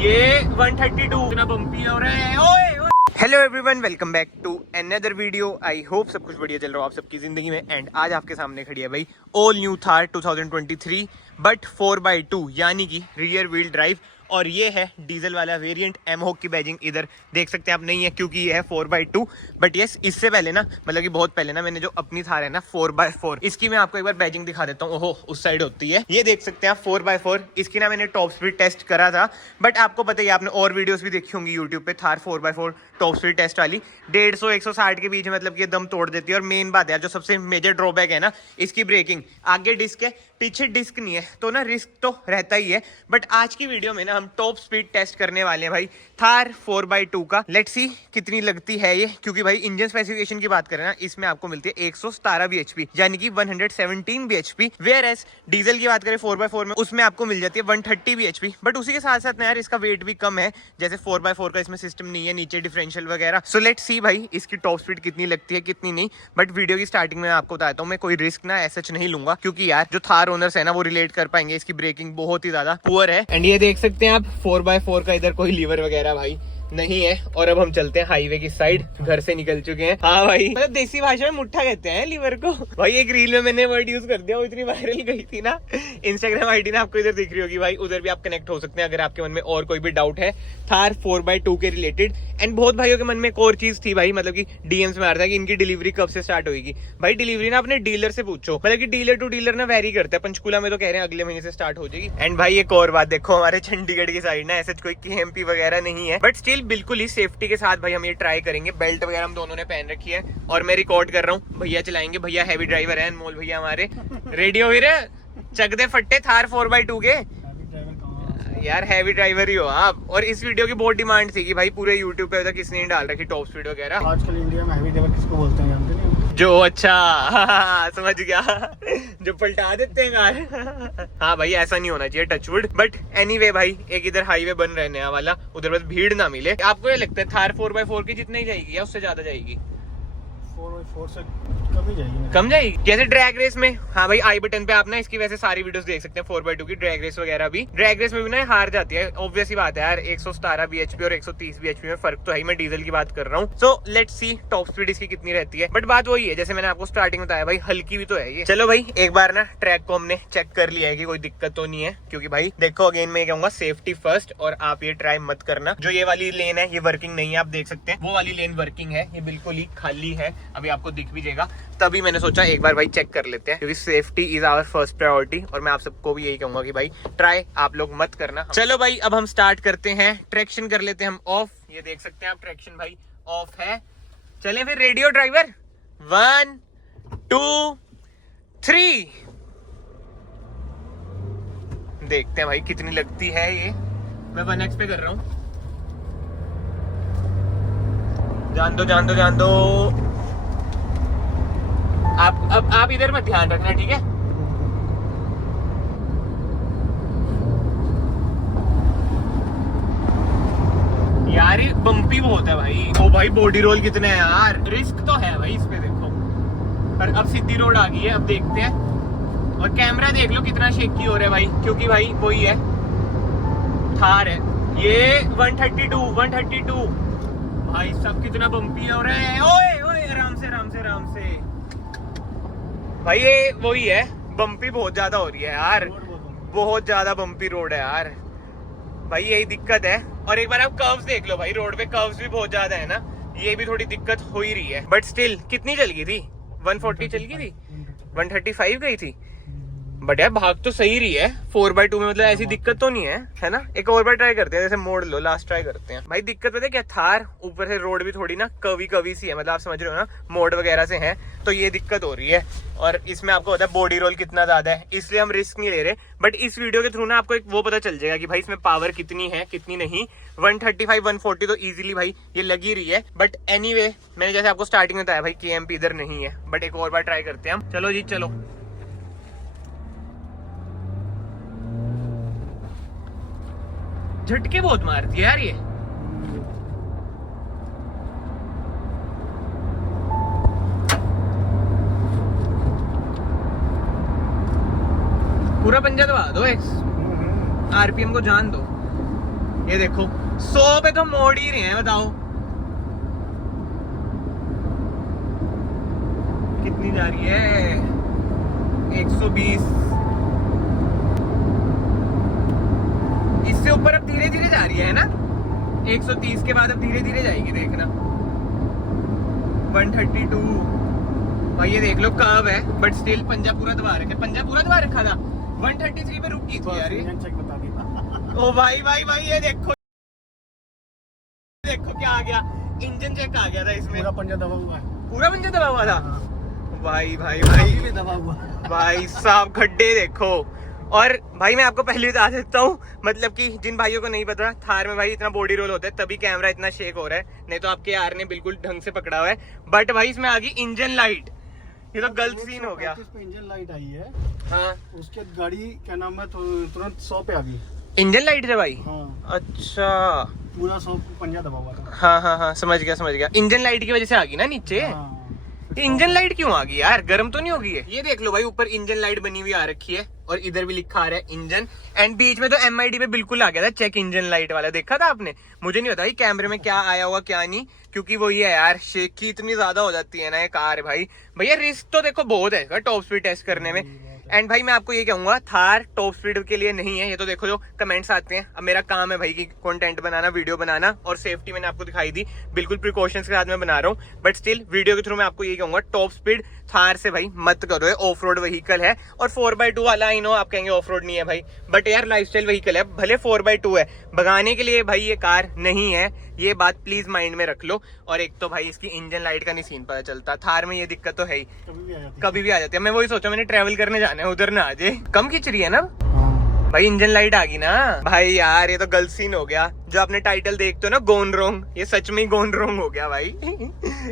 ये 132 इतना बम्पी हो रहा है। ओए hello everyone, welcome back to another video. I hope सब कुछ बढ़िया चल रहा हो आप सबकी जिंदगी में। एंड आज आपके सामने खड़ी है भाई all new Thar 2023 but 4x2 यानी कि रियर व्हील ड्राइव। और ये है डीजल वाला वेरिएंट। एमहोक की बैजिंग इधर देख सकते हैं आप नहीं है क्योंकि ये है 4x2। बट यस, इससे पहले ना मतलब कि बहुत पहले ना मैंने जो अपनी थार है ना 4x4, इसकी मैं आपको एक बार बैजिंग दिखा देता हूँ। ओहो, उस साइड होती है, ये देख सकते हैं आप 4x4। इसकी ना मैंने टॉप स्पीड टेस्ट करा था, बट आपको पता ही आपने और वीडियोस भी देखी होंगी यूट्यूब पे Thar 4x4 top speed test वाली। 150-160 के बीच मतलब कि ये दम तोड़ देती है। और मेन बात है जो सबसे मेजर ड्रॉबैक है ना इसकी ब्रेकिंग, आगे डिस्क है पीछे डिस्क नहीं है, तो ना रिस्क तो रहता ही है। बट आज की वीडियो में ना हम टॉप स्पीड टेस्ट करने वाले हैं भाई थार 4x2 का। लेट्स सी कितनी लगती है ये, क्योंकि भाई इंजन स्पेसिफिकेशन की बात करें ना इसमें आपको मिलती है 117 bhp यानी कि 117 bhp। वेयर एज डीजल की बात करें 4x4 में उसमें आपको मिल जाती है 130 bhp। बट उसी के साथ साथ ना यार इसका वेट भी कम है, जैसे 4x4 का इसमें सिस्टम नहीं है नीचे डिफरेंशियल वगैरह। सो लेट्स सी भाई इसकी टॉप स्पीड कितनी लगती है कितनी नहीं। बट वीडियो की स्टार्टिंग में आपको बताता हूँ मैं कोई रिस्क ना ऐसा नहीं लूंगा, क्योंकि यार जो थार ओनर्स है ना वो रिलेट कर पाएंगे। इसकी ब्रेकिंग बहुत ही ज्यादा पुअर है। एंड ये देख सकते हैं आप 4x4 का इधर कोई लीवर वगैरह भाई नहीं है। और अब हम चलते हैं हाईवे की साइड, घर से निकल चुके हैं। हाँ भाई, मतलब देसी भाषा में मुट्ठा कहते हैं लीवर को। भाई एक रील में मैंने वर्ड यूज कर दिया, वो इतनी वायरल गई थी ना। इंस्टाग्राम आईडी ना आपको इधर दिख रही होगी भाई, उधर भी आप कनेक्ट हो सकते हैं अगर आपके मन में और कोई भी डाउट है थार 4x2 के रिलेटेड। एंड बहुत भाइयों के मन में एक और चीज थी भाई, मतलब की डीएम्स में आ रहा था कि इनकी डिलीवरी कब से स्टार्ट होगी। भाई डिलीवरी ना अपने डीलर से पूछो, मतलब की डीलर टू डीलर ना वेरी करता है। पंचकूला में तो कह रहे हैं अगले महीने से स्टार्ट हो जाएगी। एंड भाई एक और बात देखो, हमारे चंडीगढ़ की साइड ना ऐसे कोई केएमपी वगैरह नहीं है, बट स्टिल बिल्कुल ही सेफ्टी के साथ भाई हम ये ट्राई करेंगे। बेल्ट वगैरह हम दोनों ने पहन रखी है और मैं रिकॉर्ड कर रहा हूँ। भैया चलाएंगे, भैया हैवी ड्राइवर है अनमोल भैया हमारे। रेडी हो गए चक दे फट्टे थार 4x2 के यार, हैवी ड्राइवर ही हो आप। और इस वीडियो की बहुत डिमांड थी कि भाई पूरे यूट्यूब पे किसने नहीं डाल रखी टॉप स्पीड वगैरह। आजकल इंडिया में हैवी ड्राइवर किसको बोलते हैं जानते नहीं? जो अच्छा समझ गया, जो पलटा देते हैं कार। हाँ भाई ऐसा नहीं होना चाहिए, टचवुड। बट एनीवे भाई एक इधर हाईवे बन रहा है नया वाला, उधर बस भीड़ ना मिले। आपको ये लगता है थार 4x4 की जितना ही जाएगी या उससे ज्यादा जाएगी? 4x4 से कम ही जाएगी। कम जाएगी जैसे ड्रैग रेस में। हाँ भाई आई बटन पे आप ना इसकी वैसे सारी वीडियोस देख सकते हैं 4x2 की, ड्रैग रेस वगैरह भी। ड्रैग रेस में भी ना हार जाती है, ऑब्वियस ही बात है यार। 117 bhp और 130 bhp में फर्क तो है। मैं डीजल की बात कर रहा हूँ। So let's see top speed इसकी कितनी रहती है। बट बात वही है जैसे मैंने आपको स्टार्टिंग में बताया भाई, हल्की भी तो है ये। चलो भाई एक बार ना ट्रैक को हमने चेक कर लिया है कि कोई दिक्कत तो नहीं है, क्योंकि भाई देखो अगेन मैं कहूंगा सेफ्टी फर्स्ट। और आप ये ट्राई मत करना, जो ये वाली लेन है ये वर्किंग नहीं है, आप देख सकते हैं। वो वाली लेन वर्किंग है, ये बिल्कुल ही खाली है, अभी आपको दिख भी जाएगा। तभी मैंने सोचा एक बार भाई चेक कर लेते हैं, क्योंकि safety is our first priority. और मैं आप सबको भी यही कहूंगा कि भाई ट्राई आप लोग मत करना। चलो भाई अब हम स्टार्ट करते हैं, ट्रैक्शन कर लेते हैं हम ऑफ। ये देख सकते हैं आप ट्रैक्शन भाई ऑफ है। चलें फिर, रेडियो ड्राइवर 1 2 3। देखते हैं भाई कितनी लगती है ये। मैं 1x पे कर रहा हूं। जान दो जान दो जान दो। आप इधर मत ध्यान रखना, ठीक है? यार ये बम्पी बहुत है भाई। ओ भाई बॉडी रोल कितने हैं यार, रिस्क तो है भाई इस पे देखो। पर अब सीधी रोड आ गई है, अब देखते हैं। और कैमरा देख लो कितना शेकी हो रहा है भाई, क्योंकि भाई वही है थार है ये 132 भाई सब कितना बम्पी हो रहा है। ओए ओए आराम से आराम से आराम से भाई, ये वही है बम्पी बहुत ज्यादा हो रही है यार, बहुत ज्यादा बम्पी रोड है यार भाई, यही दिक्कत है। और एक बार आप कर्व्स देख लो भाई, रोड पे कर्व्स भी बहुत ज्यादा है ना, ये भी थोड़ी दिक्कत हो ही रही है। बट स्टिल कितनी चल गई थी? 140 चल गई थी, 135 गई थी। बट यार भाग तो सही रही है 4x2 में, मतलब ऐसी दिक्कत तो नहीं है ना। एक और बार ट्राई करते हैं, जैसे मोड़ लो, लास्ट ट्राई करते हैं भाई। दिक्कत पता है क्या, थार ऊपर से रोड भी थोड़ी ना कवी सी है, मतलब आप समझ रहे हो ना, मोड़ वगैरह से है, तो ये दिक्कत हो रही है। और इसमें आपको पता है बॉडी रोल कितना ज्यादा है, इसलिए हम रिस्क नहीं ले रहे। बट इस वीडियो के थ्रू ना आपको एक वो पता चल जाएगा कि भाई इसमें पावर कितनी है कितनी नहीं। 135 140 तो इजीली भाई ये लगी रही है। बट एनीवे मैंने जैसे आपको स्टार्टिंग में बताया भाई केएमपी इधर नहीं है। बट एक और बार ट्राई करते हैं हम। चलो जी चलो। झटके बहुत मारती है यार ये। पूरा पंजा दबा दो, एक्स आरपीएम को जान दो। ये देखो 100 पे तो मोड़ ही रहे हैं, बताओ कितनी जा रही है? 120। इससे ऊपर अब धीरे धीरे जा रही है ना? 130 के बाद अब धीरे धीरे जाएगी, देखना। 132 भाई, ये देख लो कर्व है बट स्टिल पंजा पूरा दबा रखा है। पंजा पूरा दबा रखा था। 133 पे रुक गई थी यार ये। चेक बता दी। ओ भाई भाई भाई, ये देखो देखो क्या आ गया, इंजन चेक आ गया था इसमें। पूरा पंजा दबा हुआ है। पूरा पंजा दबा हुआ था। भाई भाई भाई भी दबा हुआ है। भाई साहब खड्डे देखो। और भाई मैं आपको पहले बता देता हूँ, मतलब कि जिन भाइयों को नहीं पता, थार में भाई इतना बॉडी रोल होता है तभी कैमरा इतना शेक हो रहा है, नहीं तो आपके यार ने बिल्कुल ढंग से पकड़ा हुआ है। बट भाई इसमें आ गई इंजन लाइट, ये तो गलत सीन हो गया। पे इंजन लाइट आई है। हाँ, उसके गाड़ी क्या नाम है तो तुरंत 100 पे आ गई। इंजन लाइट है भाई। हाँ। अच्छा, पूरा 100 पंजा दबा हुआ था। हाँ हाँ हाँ, समझ गया समझ गया। इंजन लाइट की वजह से आ गई ना नीचे। हाँ। इंजन लाइट क्यों आ गई यार? गर्म तो नहीं होगी है? ये देख लो भाई, ऊपर इंजन लाइट बनी हुई आ रखी है और इधर भी लिखा आ रहा है इंजन। एंड बीच में तो MID पे बिल्कुल आ गया था चेक इंजन लाइट वाला, देखा था आपने? मुझे नहीं पता भाई कैमरे में क्या आया होगा क्या नहीं, क्योंकि वो ये है यार, शेक की इतनी ज्यादा हो जाती है ना ये कार भाई। भैया रिस्क तो देखो बहुत है इसका टॉप स्पीड टेस्ट करने में। एंड भाई मैं आपको ये कहूंगा, थार टॉप स्पीड के लिए नहीं है ये। तो देखो जो कमेंट्स आते हैं, अब मेरा काम है भाई की कंटेंट बनाना, वीडियो बनाना, और सेफ्टी मैंने आपको दिखाई दी, बिल्कुल प्रिकॉशंस के साथ मैं बना रहा हूँ। बट स्टिल वीडियो के थ्रू मैं आपको ये कहूंगा, टॉप स्पीड थार से भाई मत करो, ये ऑफ रोड व्हीकल है। और 4x2 वाला आई नो आप कहेंगे ऑफ रोड नहीं है भाई, बट यार लाइफस्टाइल व्हीकल है, भले 4x2 है, भगाने के लिए भाई ये कार नहीं है, ये बात प्लीज माइंड में रख लो। और एक तो भाई इसकी इंजन लाइट का नहीं सीन पता चलता, थार में ये दिक्कत तो है ही, कभी भी आ जाती है। मैं वही सोचा, मैंने ट्रेवल करने जाना है, उधर ना आ जाए। कम खिंच रही है ना भाई, इंजन लाइट आ गई ना भाई। यार ये तो गलत सीन हो गया, जो आपने टाइटल देखते हो ना गोन रोंग, ये सच में ही गोन रोंग हो गया भाई।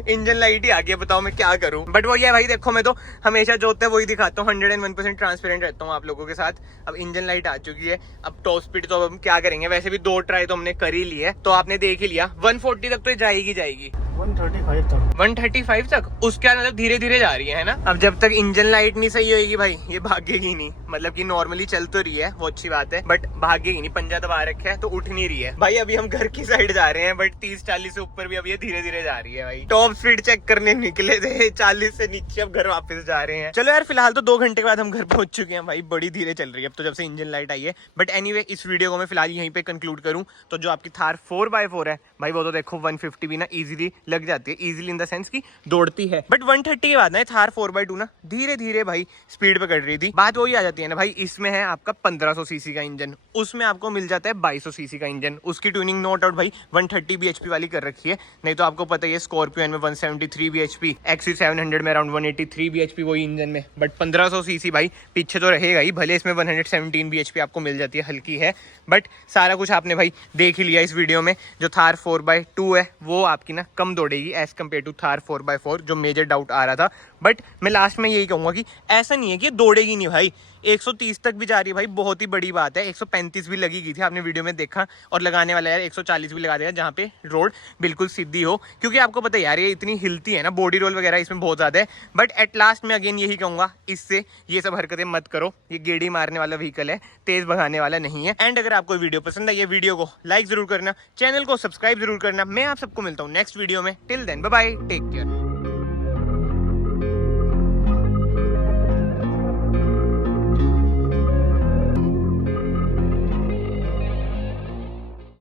इंजन लाइट ही आ गया, बताओ मैं क्या करूं। बट वो ये भाई देखो, मैं तो हमेशा जो होता है वही दिखाता हूँ, 101% ट्रांसपेरेंट रहता हूँ आप लोगों के साथ। अब इंजन लाइट आ चुकी है, अब टॉप स्पीड तो अब हम क्या करेंगे, वैसे भी 2 ट्राई तो हमने कर ही ली है, तो आपने देख ही लिया। 140 तक तो जाएगी जाएगी, 135 तक। 135 तक, उसके बाद मतलब धीरे धीरे जा रही है ना। अब जब तक इंजन लाइट नहीं सही होगी भाई, ये भागेगी नहीं। मतलब कि नॉर्मली चल तो रही है, वो अच्छी बात है, बट भागेगी नहीं। पंजा दबा रखा है तो उठ नहीं रही है भाई। अभी हम घर की साइड जा रहे हैं, बट 30-40 से ऊपर भी अब ये धीरे धीरे जा रही है भाई। टॉप स्पीड चेक करने निकले थे 40 से नीचे, अब घर वापस जा रहे हैं। चलो यार, फिलहाल तो 2 घंटे के बाद हम घर पहुंच चुके हैं भाई। बड़ी धीरे चल रही है अब तो, जब से इंजन लाइट आई है। बट एनीवे, इस वीडियो को मैं फिलहाल यहीं पे कंक्लूड करूं तो जो आपकी थार 4x4 है भाई, वो तो देखो 150 भी ना इजीली लग जाती है, इजीली इन द सेंस की दौड़ती है। बट 130 के बाद ना थार 4x2 ना धीरे धीरे भाई स्पीड पकड़ रही थी। बात वही आ जाती है ना भाई, इसमें है आपका 1500 सीसी का इंजन, उसमें आपको मिल जाता है 2200 सीसी का इंजन। उसकी ट्यूनिंग नो डाउट भाई 130 bhp वाली कर रखी है, नहीं तो आपको पता ही है स्कॉर्पियो में 173 bhp, XC700 में अराउंड 183 bhp वही इंजन में। बट 1500 सीसी भाई पीछे तो रहेगा ही, भले इसमें 117 bhp आपको मिल जाती है, हल्की है। बट सारा कुछ आपने भाई देख ही लिया इस वीडियो में। जो थार 4x2 है वो आपकी ना कम दौड़ेगी as compare to Thar 4x4, जो मेजर डाउट आ रहा था। बट मैं लास्ट में यही कहूंगा कि ऐसा नहीं है कि दौड़ेगी नहीं भाई, 130 तक भी जा रही है भाई, बहुत ही बड़ी बात है। 135 भी लगी गई थी, आपने वीडियो में देखा, और लगाने वाला यार 140 भी लगा देगा जहाँ पे रोड बिल्कुल सीधी हो, क्योंकि आपको पता है यार ये इतनी हिलती है ना, बॉडी रोल वगैरह इसमें बहुत ज्यादा है। बट एट लास्ट में अगेन यही कहूंगा, इससे ये सब हरकतें मत करो, ये गेड़ी मारने वाला व्हीकल है, तेज भगाने वाला नहीं है। एंड अगर आपको वीडियो पसंद आई है, वीडियो को लाइक जरूर करना, चैनल को सब्सक्राइब जरूर करना। मैं आप सबको मिलता हूँ नेक्स्ट वीडियो में। Till then bye bye, take care.